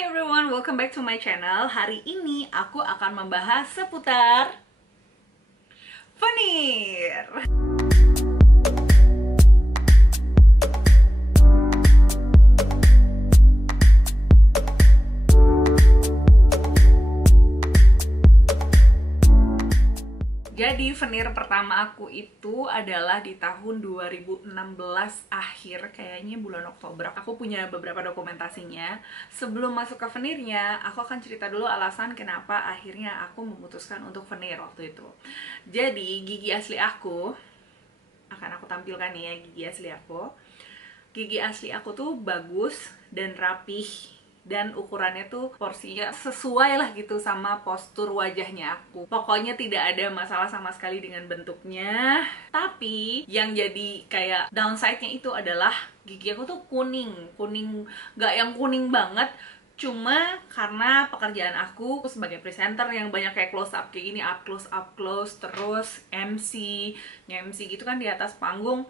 Hi everyone, welcome back to my channel. Hari ini aku akan membahas seputar veneer. Jadi veneer pertama aku itu adalah di tahun 2016 akhir, kayaknya bulan Oktober. Aku punya beberapa dokumentasinya. Sebelum masuk ke veneernya, aku akan cerita dulu alasan kenapa akhirnya aku memutuskan untuk veneer waktu itu. Jadi gigi asli aku, akan aku tampilkan nih ya gigi asli aku. Gigi asli aku tuh bagus dan rapih, dan ukurannya tuh porsinya sesuai lah gitu sama postur wajahnya aku. Pokoknya tidak ada masalah sama sekali dengan bentuknya. Tapi yang jadi kayak downside-nya itu adalah gigi aku tuh kuning gak yang kuning banget. Cuma karena pekerjaan aku sebagai presenter yang banyak kayak close up kayak gini, up close, terus MC gitu kan di atas panggung,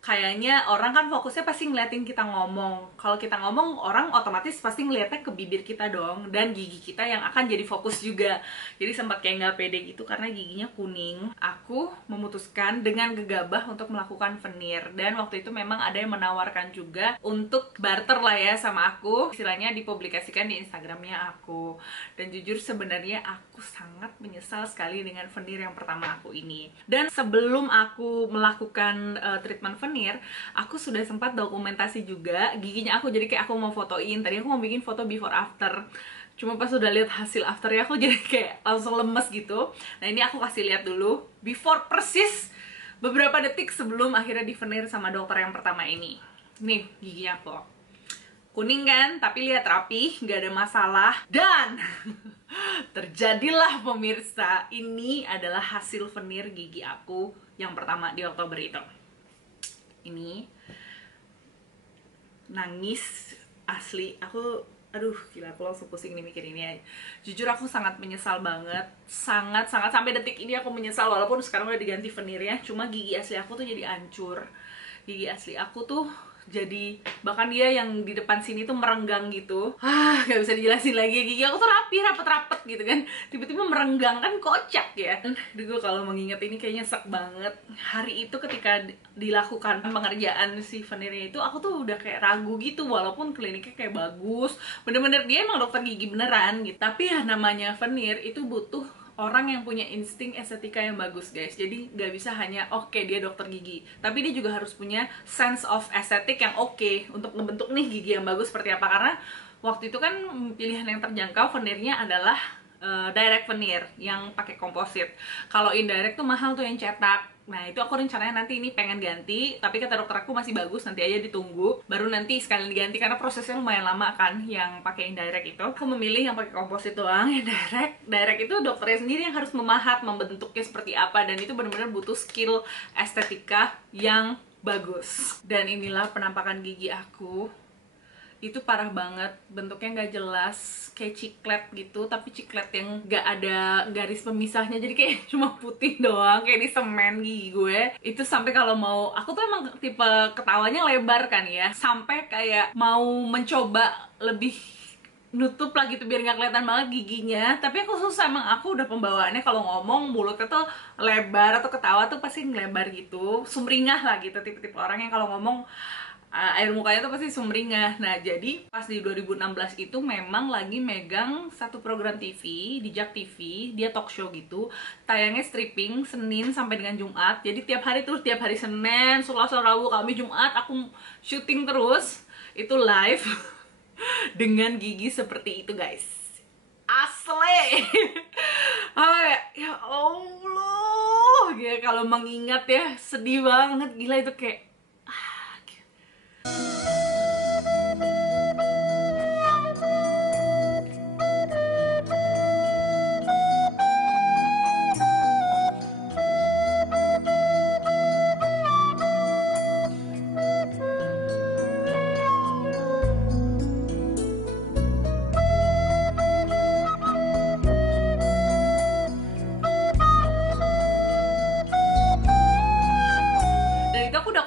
kayaknya orang kan fokusnya pasti ngeliatin kita ngomong. Kalau kita ngomong, orang otomatis pasti ngeliatnya ke bibir kita dong, dan gigi kita yang akan jadi fokus juga. Jadi sempat kayak nggak pede gitu karena giginya kuning. Aku memutuskan dengan gegabah untuk melakukan veneer, dan waktu itu memang ada yang menawarkan juga untuk barter lah ya sama aku, istilahnya dipublikasikan di Instagramnya aku. Dan jujur sebenarnya aku sangat menyesal sekali dengan veneer yang pertama aku ini. Dan sebelum aku melakukan treatment veneer, aku sudah sempat dokumentasi juga giginya aku. Jadi kayak aku mau fotoin, tadi aku mau bikin foto before after, cuma pas udah lihat hasil afternya aku jadi kayak langsung lemes gitu. Nah ini aku kasih lihat dulu before persis beberapa detik sebelum akhirnya di veneer sama dokter yang pertama ini. Nih giginya aku kuning kan, tapi lihat rapi, nggak ada masalah. Dan terjadilah pemirsa, ini adalah hasil veneer gigi aku yang pertama di Oktober itu. Ini nangis asli, aku aduh gila, aku langsung pusing nih mikir ini aja. Jujur aku sangat menyesal banget, sangat sampai detik ini aku menyesal, walaupun sekarang udah diganti veneernya. Cuma gigi asli aku tuh jadi hancur. Gigi asli aku tuh jadi, bahkan dia yang di depan sini tuh merenggang gitu. Gak bisa dijelasin lagi. Gigi aku tuh rapi, rapet-rapet gitu kan, tiba-tiba merenggang, kan kocak ya. Gue kalau mengingat ini kayaknya nyesek banget. Hari itu ketika dilakukan pengerjaan si veneernya itu, aku tuh udah kayak ragu gitu, walaupun kliniknya kayak bagus, bener-bener dia emang dokter gigi beneran gitu. Tapi ya namanya veneer itu butuh orang yang punya insting estetika yang bagus guys. Jadi nggak bisa hanya oke dia dokter gigi, tapi dia juga harus punya sense of estetik yang oke untuk ngebentuk nih gigi yang bagus seperti apa. Karena waktu itu kan pilihan yang terjangkau veneernya adalah direct veneer yang pakai komposit. Kalau indirect tuh mahal tuh yang cetak. Nah itu aku rencananya nanti ini pengen ganti, tapi kata dokter aku masih bagus, nanti aja ditunggu baru nanti sekalian diganti karena prosesnya lumayan lama kan yang pakai indirect itu. Aku memilih yang pakai komposit doang. Yang direct itu dokternya sendiri yang harus memahat, membentuknya seperti apa, dan itu benar-benar butuh skill estetika yang bagus. Dan inilah penampakan gigi aku. Itu parah banget, bentuknya nggak jelas, kayak ciklet gitu, tapi ciklet yang nggak ada garis pemisahnya, jadi kayak cuma putih doang, kayak di semen gigi gue. Itu sampai kalau mau, aku tuh emang tipe ketawanya lebar kan ya, sampai kayak mau mencoba lebih nutup lah gitu biar nggak kelihatan banget giginya. Tapi aku susah, emang aku udah pembawaannya kalau ngomong mulutnya tuh lebar, atau ketawa tuh pasti ngelebar gitu, sumringah lah gitu, tipe-tipe orang yang kalau ngomong air mukanya tuh pasti sumringah. Nah jadi pas di 2016 itu memang lagi megang satu program TV di Jak TV, dia talk show gitu, tayangnya stripping Senin sampai dengan Jumat. Jadi tiap hari terus, tiap hari Senin, Selasa, Rabu, Kamis, Jumat aku syuting terus, itu live dengan gigi seperti itu guys, asli. Ya Allah, ya kalau mengingat ya sedih banget, gila itu kayak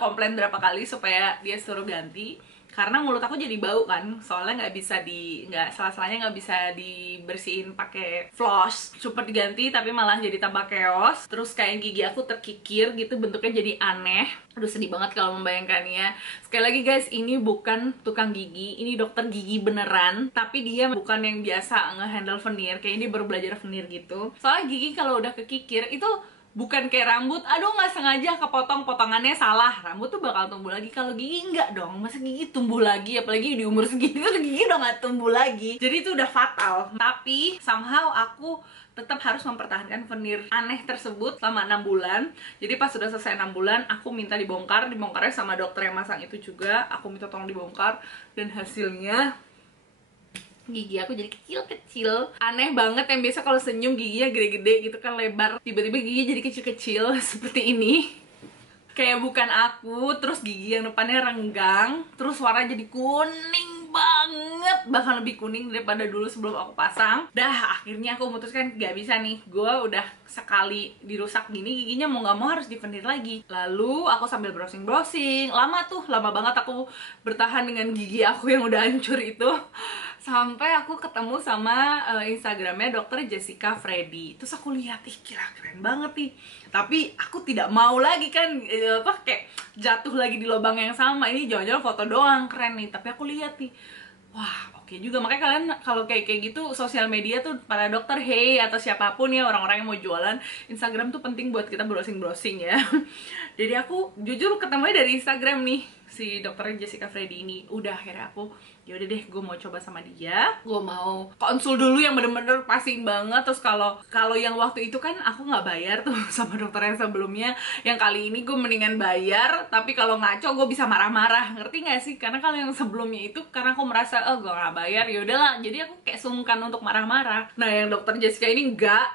komplain berapa kali supaya dia suruh ganti. karena mulut aku jadi bau kan, soalnya nggak salah-salahnya nggak bisa dibersihin pakai floss. Cepet diganti tapi malah jadi tambah chaos. Terus kayak gigi aku terkikir gitu, bentuknya jadi aneh. Aduh, sedih banget kalau membayangkannya. Sekali lagi guys, ini bukan tukang gigi, ini dokter gigi beneran, tapi dia bukan yang biasa nge-handle veneer, kayak ini baru belajar veneer gitu. Soalnya gigi kalau udah kekikir itu bukan kayak rambut, aduh nggak sengaja kepotong, potongannya salah, rambut tuh bakal tumbuh lagi. Kalau gigi enggak dong, masa gigi tumbuh lagi, apalagi di umur segini tuh gigi udah nggak tumbuh lagi. Jadi itu udah fatal. Tapi somehow aku tetap harus mempertahankan veneer aneh tersebut selama 6 bulan. Jadi pas sudah selesai 6 bulan, aku minta dibongkarnya sama dokter yang masang itu juga. Aku minta tolong dibongkar, dan hasilnya gigi aku jadi kecil-kecil, aneh banget. Yang biasa kalau senyum giginya gede-gede gitu kan, lebar, tiba-tiba gigi jadi kecil-kecil seperti ini, kayak bukan aku. Terus gigi yang depannya renggang, terus warna jadi kuning banget, bahkan lebih kuning daripada dulu sebelum aku pasang. Dah, akhirnya aku memutuskan gak bisa nih, gue udah sekali dirusak gini giginya, mau gak mau harus di veneer lagi. Lalu aku sambil browsing-browsing, lama banget aku bertahan dengan gigi aku yang udah hancur itu, sampai aku ketemu sama Instagramnya dokter Jessica Freddy. Terus aku lihat, ih kira keren banget nih. Tapi aku tidak mau lagi kan, kayak jatuh lagi di lubang yang sama. Ini jangan-jangan foto doang, keren nih. Tapi aku lihat nih, wah oke juga. Makanya kalian kalau kayak gitu, sosial media tuh para dokter, hey, atau siapapun ya, orang-orang yang mau jualan, Instagram tuh penting buat kita browsing-browsing ya. Jadi aku jujur ketemunya dari Instagram nih, si dokter Jessica Freddy ini. Udah, akhirnya aku yaudah deh, gue mau coba sama dia, gue mau konsul dulu yang bener-bener passing banget. Terus kalau yang waktu itu kan aku nggak bayar tuh sama dokter yang sebelumnya, yang kali ini gue mendingan bayar. Tapi kalau ngaco gue bisa marah-marah, ngerti nggak sih? Karena kalau yang sebelumnya itu karena aku merasa gue nggak bayar, yaudahlah, jadi aku kayak sungkan untuk marah-marah. Nah yang dokter Jessica ini enggak.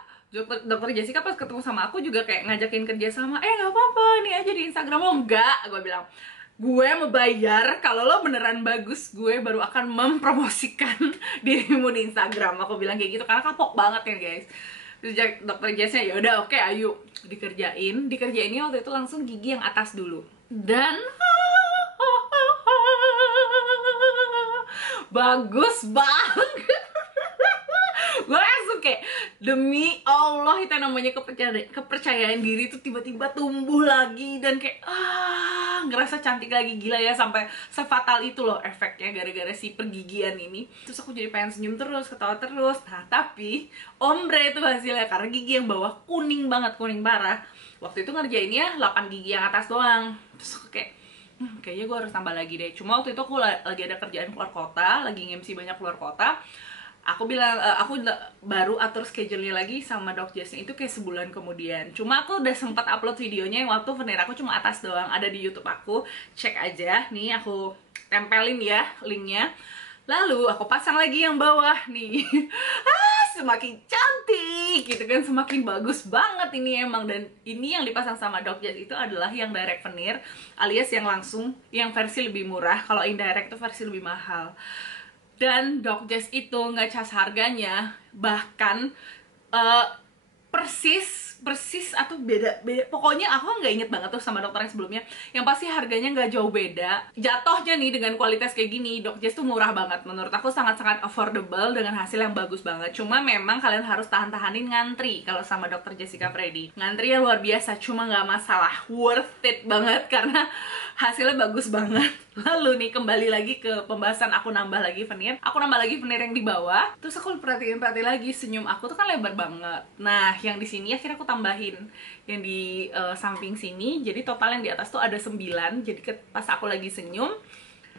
Dokter Jessica pas ketemu sama aku juga kayak ngajakin kerja sama, nggak apa-apa, nih aja di Instagram lo. Enggak, gue bilang, gue mau bayar kalau lo beneran bagus, gue baru akan mempromosikan dirimu di Instagram. Aku bilang kayak gitu karena kapok banget ya guys. Terus dokter Jessnya, ya udah oke, ayo dikerjainnya waktu itu langsung gigi yang atas dulu, dan bagus banget. Gue langsung kayak, demi Allah, itu namanya kepercayaan diri tuh tiba-tiba tumbuh lagi, dan kayak ngerasa cantik lagi. Gila ya, sampai sefatal itu loh efeknya gara-gara si pergigian ini. Terus aku jadi pengen senyum terus, ketawa terus. Nah tapi ombre itu hasilnya, karena gigi yang bawah kuning banget, kuning parah. Waktu itu ngerjainnya 8 gigi yang atas doang. Terus aku kayak kayaknya gue harus tambah lagi deh. Cuma waktu itu aku lagi ada kerjaan keluar kota, lagi nge-MC banyak keluar kota. Aku bilang, aku baru atur schedule-nya lagi sama Dok Jessnya itu kayak sebulan kemudian. Cuma aku udah sempat upload videonya yang waktu veneer aku cuma atas doang, ada di YouTube aku. Cek aja, nih aku tempelin ya linknya. Lalu aku pasang lagi yang bawah nih. Semakin cantik gitu kan, semakin bagus banget ini emang. Dan ini yang dipasang sama Dok Jess itu adalah yang direct veneer, alias yang langsung, yang versi lebih murah. Kalau indirect tuh versi lebih mahal. Dan Dok Jess itu nggak cas harganya, bahkan persis atau beda. Pokoknya aku nggak inget banget tuh sama dokter yang sebelumnya. Yang pasti harganya nggak jauh beda. Jatuhnya nih dengan kualitas kayak gini, Dok Jess tuh murah banget. Menurut aku sangat-sangat affordable dengan hasil yang bagus banget. Cuma memang kalian harus tahan-tahanin ngantri kalau sama dokter Jessica Freddy. Ngantri ya luar biasa, cuma nggak masalah, worth it banget karena hasilnya bagus banget. Lalu nih kembali lagi ke pembahasan, aku nambah lagi veneer yang di bawah. Terus aku perhatiin lagi, senyum aku tuh kan lebar banget. Nah yang di sini akhirnya aku tambahin yang di samping sini, jadi total yang di atas tuh ada 9. Jadi pas aku lagi senyum,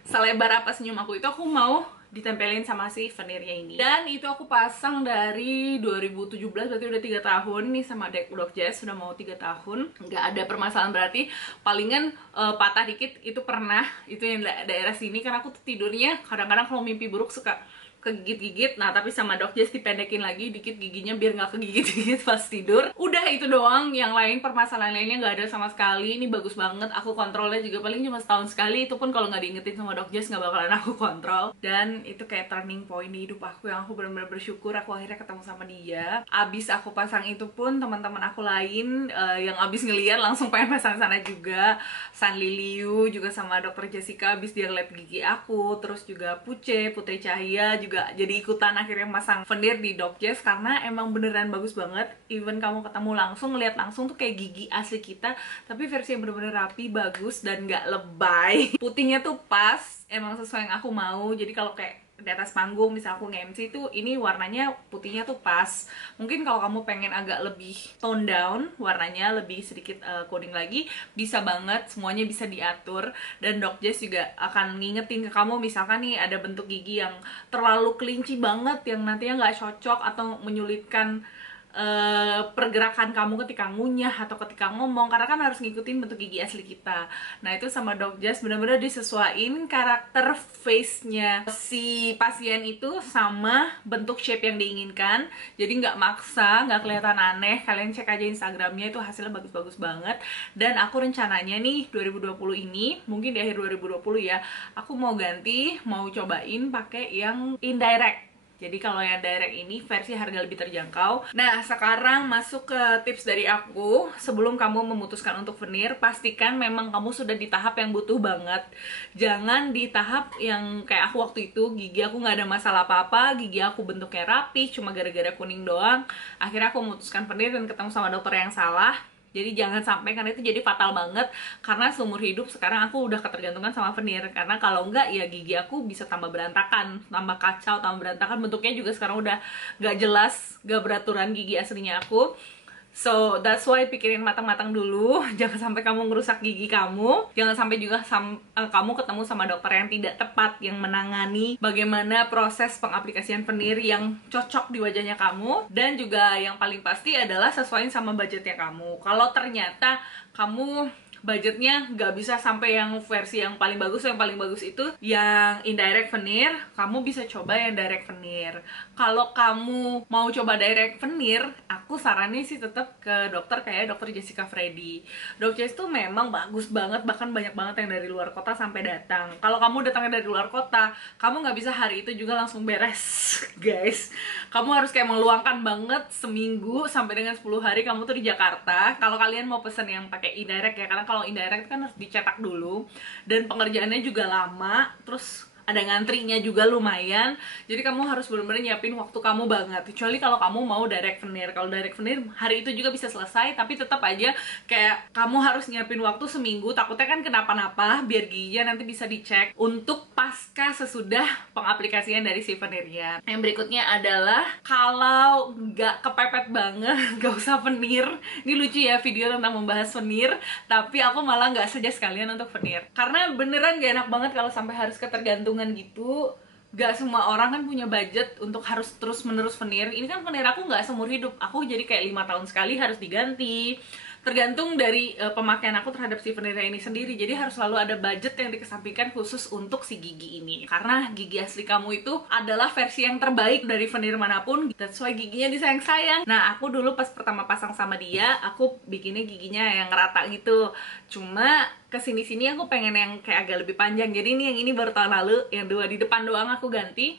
selebar apa senyum aku itu, aku mau ditempelin sama si veneernya ini. Dan itu aku pasang dari 2017, berarti udah 3 tahun nih sama Dok Jess, sudah mau 3 tahun. Nggak ada permasalahan berarti, palingan patah dikit itu pernah, itu yang daerah sini. Karena aku tuh tidurnya kadang-kadang kalau mimpi buruk suka kegigit-gigit. Nah tapi sama Doc Jess dipendekin lagi dikit giginya biar nggak kegigit-gigit pas tidur. Udah itu doang, yang lain permasalahan lainnya nggak ada sama sekali. Ini bagus banget, aku kontrolnya juga paling cuma setahun sekali, itu pun kalau nggak diingetin sama Doc Jess nggak bakalan aku kontrol. Dan itu kayak turning point di hidup aku yang aku benar-benar bersyukur aku akhirnya ketemu sama dia. Abis aku pasang itu pun teman-teman aku lain yang abis ngeliat langsung pengen pasang sana juga. San Liliu juga sama dokter Jessica abis dia ngeliat gigi aku, terus juga Putri Cahaya juga jadi ikutan akhirnya masang veneer di Doc Jess karena emang beneran bagus banget. Even kamu ketemu langsung, ngeliat langsung tuh kayak gigi asli kita, tapi versi yang bener-bener rapi, bagus, dan gak lebay. Putihnya tuh pas, emang sesuai yang aku mau. Jadi kalau kayak di atas panggung misal aku nge-MC tuh ini warnanya putihnya tuh pas. Mungkin kalau kamu pengen agak lebih tone down, warnanya lebih sedikit kuning lagi, bisa banget, semuanya bisa diatur. Dan Doc Jess juga akan ngingetin ke kamu misalkan nih ada bentuk gigi yang terlalu kelinci banget yang nantinya nggak cocok atau menyulitkan pergerakan kamu ketika ngunyah atau ketika ngomong, karena kan harus ngikutin bentuk gigi asli kita. Nah itu sama Doc Jess bener-bener disesuaiin karakter face-nya si pasien itu sama bentuk shape yang diinginkan. Jadi nggak maksa, nggak kelihatan aneh. Kalian cek aja Instagramnya, itu hasilnya bagus-bagus banget. Dan aku rencananya nih 2020 ini, mungkin di akhir 2020 ya, aku mau ganti, mau cobain pakai yang indirect. Jadi kalau yang direct ini versi harga lebih terjangkau. Nah, sekarang masuk ke tips dari aku. Sebelum kamu memutuskan untuk veneer, pastikan memang kamu sudah di tahap yang butuh banget. Jangan di tahap yang kayak aku waktu itu, gigi aku nggak ada masalah apa-apa, gigi aku bentuknya rapi, cuma gara-gara kuning doang. Akhirnya aku memutuskan veneer dan ketemu sama dokter yang salah. Jadi jangan sampai, karena itu jadi fatal banget. Karena seumur hidup sekarang aku udah ketergantungan sama veneer. Karena kalau enggak ya gigi aku bisa tambah berantakan, tambah kacau, tambah berantakan. Bentuknya juga sekarang udah gak jelas, gak beraturan gigi aslinya aku. So that's why pikirin matang-matang dulu. Jangan sampai kamu ngerusak gigi kamu. Jangan sampai juga kamu ketemu sama dokter yang tidak tepat, yang menangani bagaimana proses pengaplikasian veneer yang cocok di wajahnya kamu. Dan juga yang paling pasti adalah sesuaiin sama budgetnya kamu. Kalau ternyata kamu budgetnya nggak bisa sampai yang versi yang paling bagus itu yang indirect veneer, kamu bisa coba yang direct veneer. Kalau kamu mau coba direct veneer, aku saranin sih tetap ke dokter kayak dokter Jessica Freddy. Dokter Jess tuh memang bagus banget, bahkan banyak banget yang dari luar kota sampai datang. Kalau kamu datangnya dari luar kota, kamu nggak bisa hari itu juga langsung beres guys. Kamu harus kayak meluangkan banget seminggu sampai dengan 10 hari kamu tuh di Jakarta. Kalau kalian mau pesen yang pakai indirect ya, karena kalau indirect kan harus dicetak dulu dan pengerjaannya juga lama, terus ada ngantrinya juga lumayan. Jadi kamu harus benar-benar nyiapin waktu kamu banget. Kecuali kalau kamu mau direct veneer. Kalau direct veneer hari itu juga bisa selesai, tapi tetap aja kayak kamu harus nyiapin waktu seminggu. Takutnya kan kenapa-napa, biar giginya nanti bisa dicek untuk pasca sesudah pengaplikasian dari si veneernya. Yang berikutnya adalah kalau nggak kepepet banget, nggak usah veneer. Ini lucu ya video tentang membahas veneer, tapi aku malah nggak suggest kalian untuk veneer. Karena beneran gak enak banget kalau sampai harus ketergantungan gitu. Gak semua orang kan punya budget untuk harus terus-menerus veneer. Ini kan veneer aku nggak seumur hidup. Aku jadi kayak 5 tahun sekali harus diganti. Tergantung dari pemakaian aku terhadap si veneer ini sendiri. Jadi harus selalu ada budget yang dikesampingkan khusus untuk si gigi ini. Karena gigi asli kamu itu adalah versi yang terbaik dari veneer manapun. That's why giginya disayang-sayang. Nah, aku dulu pas pertama pasang sama dia, aku bikinnya giginya yang rata gitu. Cuma kesini-sini aku pengen yang kayak agak lebih panjang. Jadi ini yang ini baru tahun lalu, yang dua di depan doang aku ganti.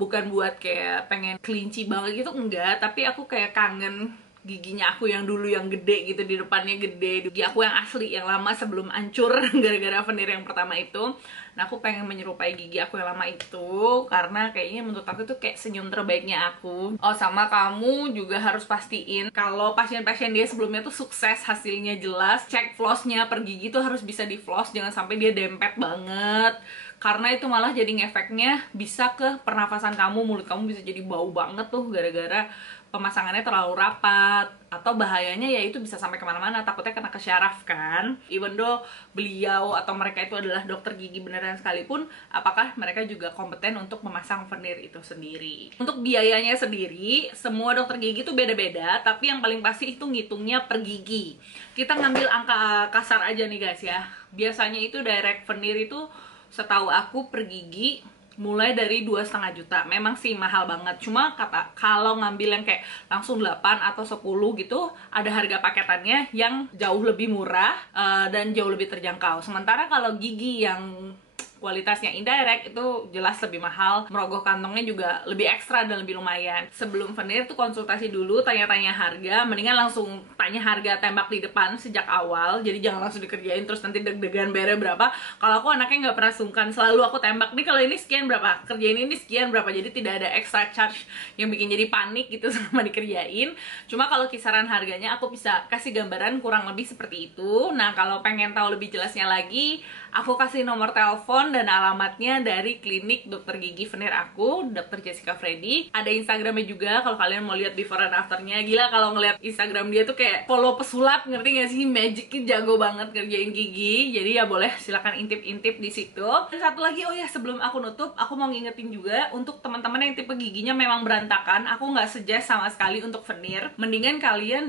Bukan buat kayak pengen kelinci banget gitu, enggak. Tapi aku kayak kangen giginya aku yang dulu yang gede gitu, di depannya gede, gigi aku yang asli yang lama sebelum hancur gara-gara veneer yang pertama itu. Nah aku pengen menyerupai gigi aku yang lama itu karena kayaknya menurut aku tuh kayak senyum terbaiknya aku. Oh sama kamu juga harus pastiin kalau pasien-pasien dia sebelumnya tuh sukses, hasilnya jelas. Cek flossnya per gigi tuh harus bisa di floss, jangan sampai dia dempet banget. Karena itu malah jadi ngefeknya bisa ke pernafasan kamu, mulut kamu bisa jadi bau banget tuh gara-gara pemasangannya terlalu rapat. Atau bahayanya ya itu bisa sampai kemana-mana, takutnya kena ke syaraf kan. Even though beliau atau mereka itu adalah dokter gigi beneran sekalipun, apakah mereka juga kompeten untuk memasang veneer itu sendiri. Untuk biayanya sendiri, semua dokter gigi itu beda-beda, tapi yang paling pasti itu ngitungnya per gigi. Kita ngambil angka kasar aja nih guys ya. Biasanya itu direct veneer itu setahu aku per gigi mulai dari 2,5 juta. Memang sih mahal banget, cuma kata kalau ngambil yang kayak langsung 8 atau 10 gitu, ada harga paketannya yang jauh lebih murah dan jauh lebih terjangkau. Sementara kalau gigi yang kualitasnya indirect itu jelas lebih mahal, merogoh kantongnya juga lebih ekstra dan lebih lumayan. Sebelum veneer tuh konsultasi dulu, tanya-tanya harga, mendingan langsung tanya harga tembak di depan sejak awal, jadi jangan langsung dikerjain terus nanti deg-degan bayarnya berapa. Kalau aku anaknya nggak pernah sungkan, selalu aku tembak nih kalau ini sekian berapa, kerjain ini sekian berapa, jadi tidak ada extra charge yang bikin jadi panik gitu selama dikerjain. Cuma kalau kisaran harganya aku bisa kasih gambaran kurang lebih seperti itu. Nah kalau pengen tahu lebih jelasnya lagi, aku kasih nomor telepon dan alamatnya dari klinik dokter gigi veneer aku, Dr. Jessica Freddy. Ada Instagramnya juga kalau kalian mau lihat before and afternya. Gila kalau ngeliat Instagram dia tuh kayak follow pesulap, ngerti gak sih? Magicnya jago banget ngerjain gigi. Jadi ya boleh silakan intip-intip di situ. Dan satu lagi, oh ya sebelum aku nutup, aku mau ngingetin juga untuk teman-teman yang tipe giginya memang berantakan, aku nggak suggest sama sekali untuk veneer. Mendingan kalian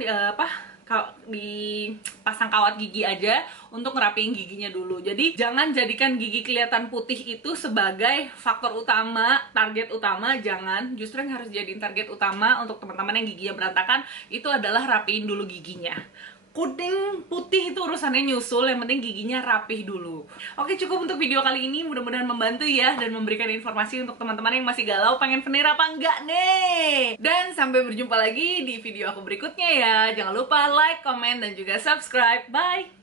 dipasang kawat gigi aja untuk ngerapiin giginya dulu. Jadi jangan jadikan gigi kelihatan putih itu sebagai faktor utama, target utama. Jangan, justru yang harus jadiin target utama untuk teman-teman yang giginya berantakan itu adalah rapiin dulu giginya. Kuning putih itu urusannya nyusul, yang penting giginya rapih dulu. Oke, cukup untuk video kali ini, mudah-mudahan membantu ya dan memberikan informasi untuk teman-teman yang masih galau pengen veneer apa enggak nih. Dan sampai berjumpa lagi di video aku berikutnya ya. Jangan lupa like, comment, dan juga subscribe. Bye!